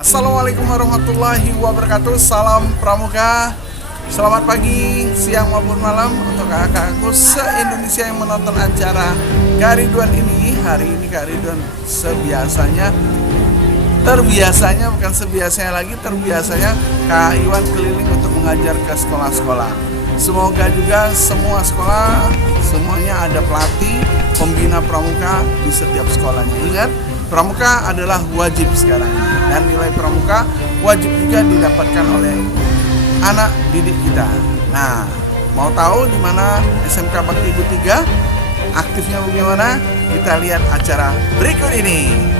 Assalamualaikum warahmatullahi wabarakatuh. Salam Pramuka. Selamat pagi, siang maupun malam untuk kakak-kakakku se-Indonesia yang menonton acara Kak Ridwan ini. Hari ini Kak Ridwan terbiasanya bukan sebiasanya lagi, terbiasanya Kak Iwan keliling untuk mengajar ke sekolah-sekolah. Semoga juga semua sekolah semuanya ada pelatih pembina pramuka di setiap sekolahnya. Ingat, pramuka adalah wajib sekarang dan nilai pramuka wajib juga didapatkan oleh anak didik kita. Nah, mau tahu di mana SMK Bakti Ibu 3? Aktifnya bagaimana? Kita lihat acara berikut ini.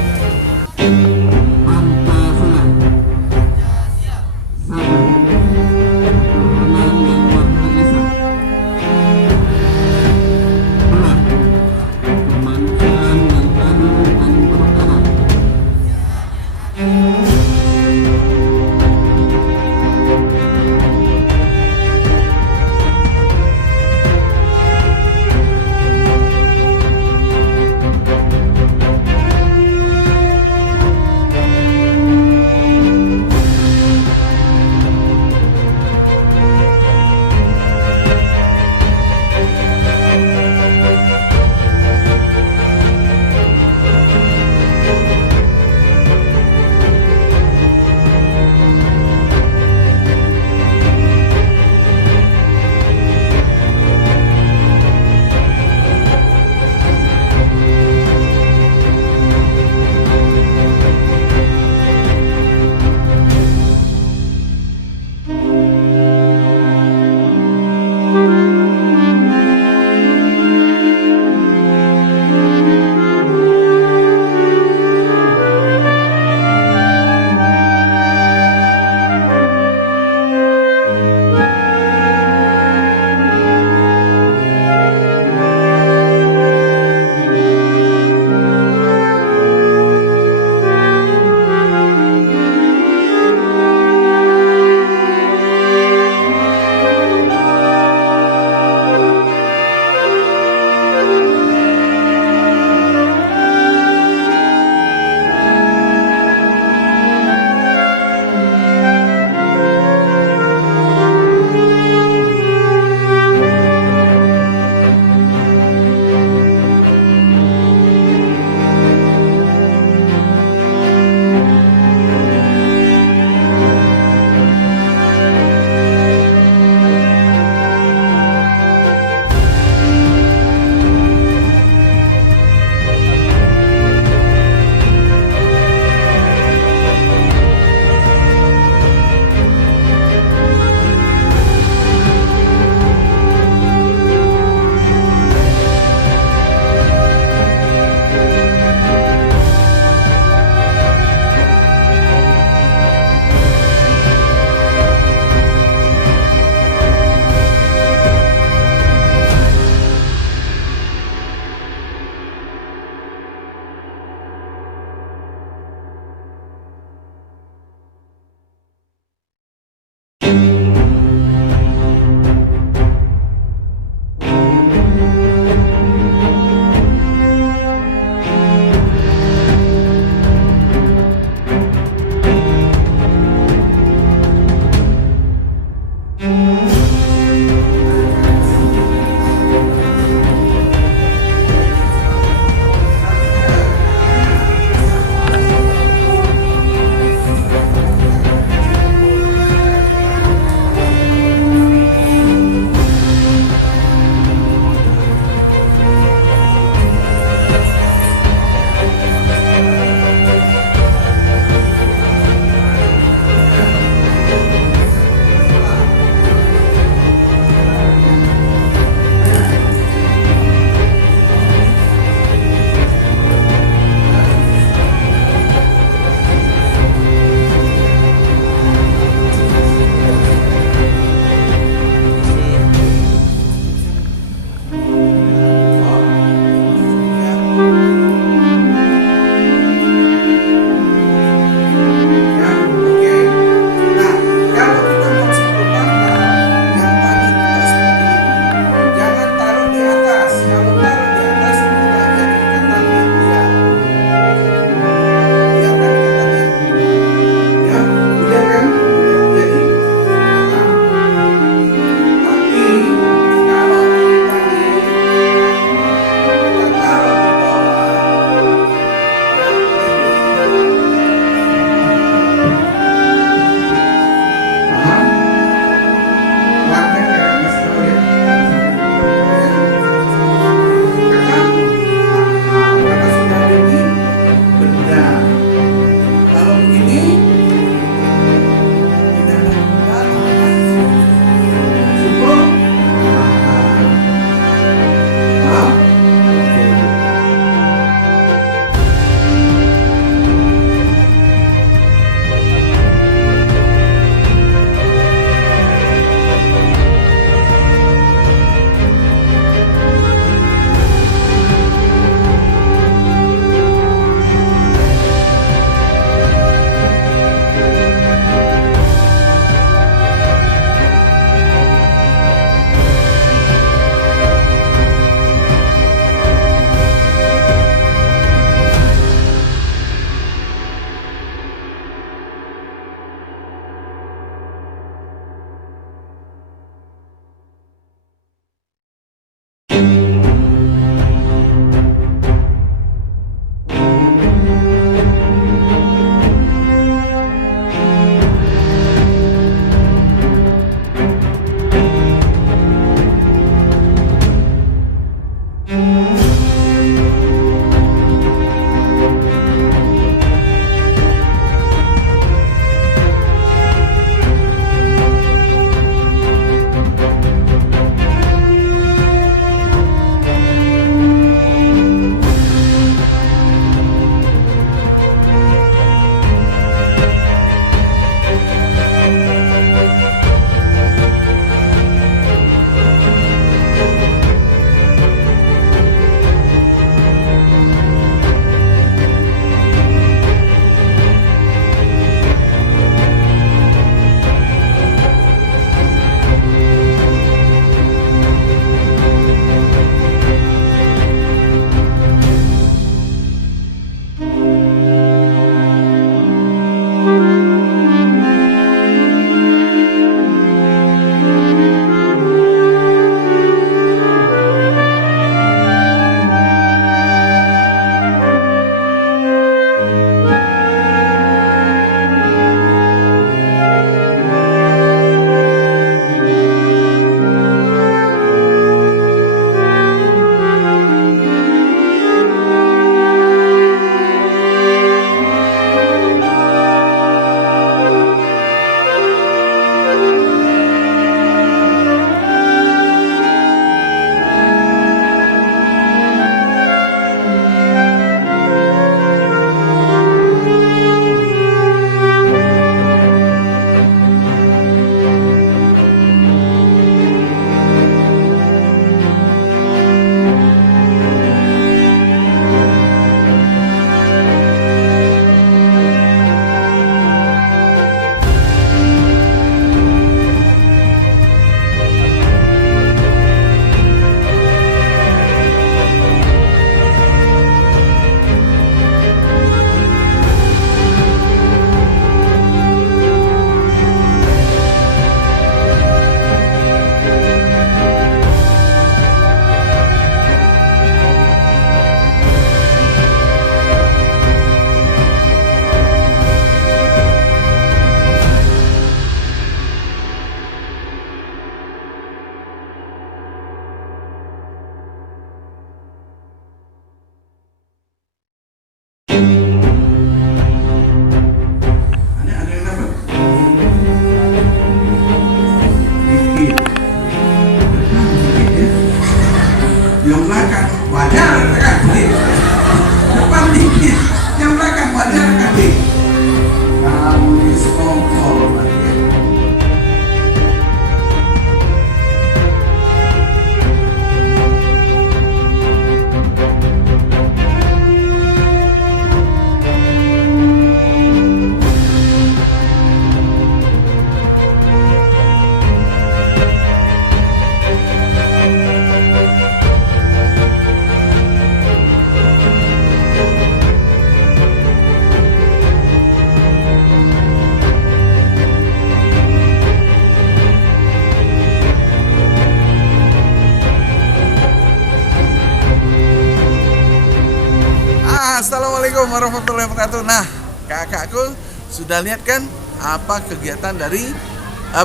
Assalamualaikum warahmatullahi wabarakatuh. Nah, kakakku sudah lihat kan apa kegiatan dari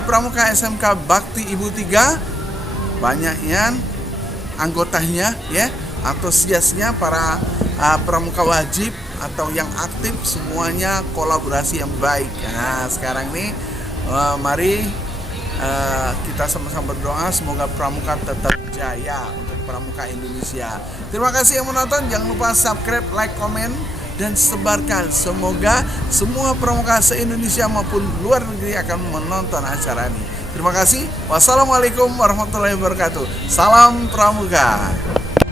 Pramuka SMK Bakti Ibu 3? Banyaknya anggotanya ya, antusiasnya para pramuka wajib atau yang aktif, semuanya kolaborasi yang baik. Nah, sekarang nih mari kita sama-sama berdoa semoga pramuka tetap jaya untuk pramuka Indonesia. Terima kasih yang menonton, jangan lupa subscribe, like, komen, dan sebarkan. Semoga semua pramuka se-Indonesia maupun luar negeri akan menonton acara ini. Terima kasih. Wassalamualaikum warahmatullahi wabarakatuh. Salam pramuka.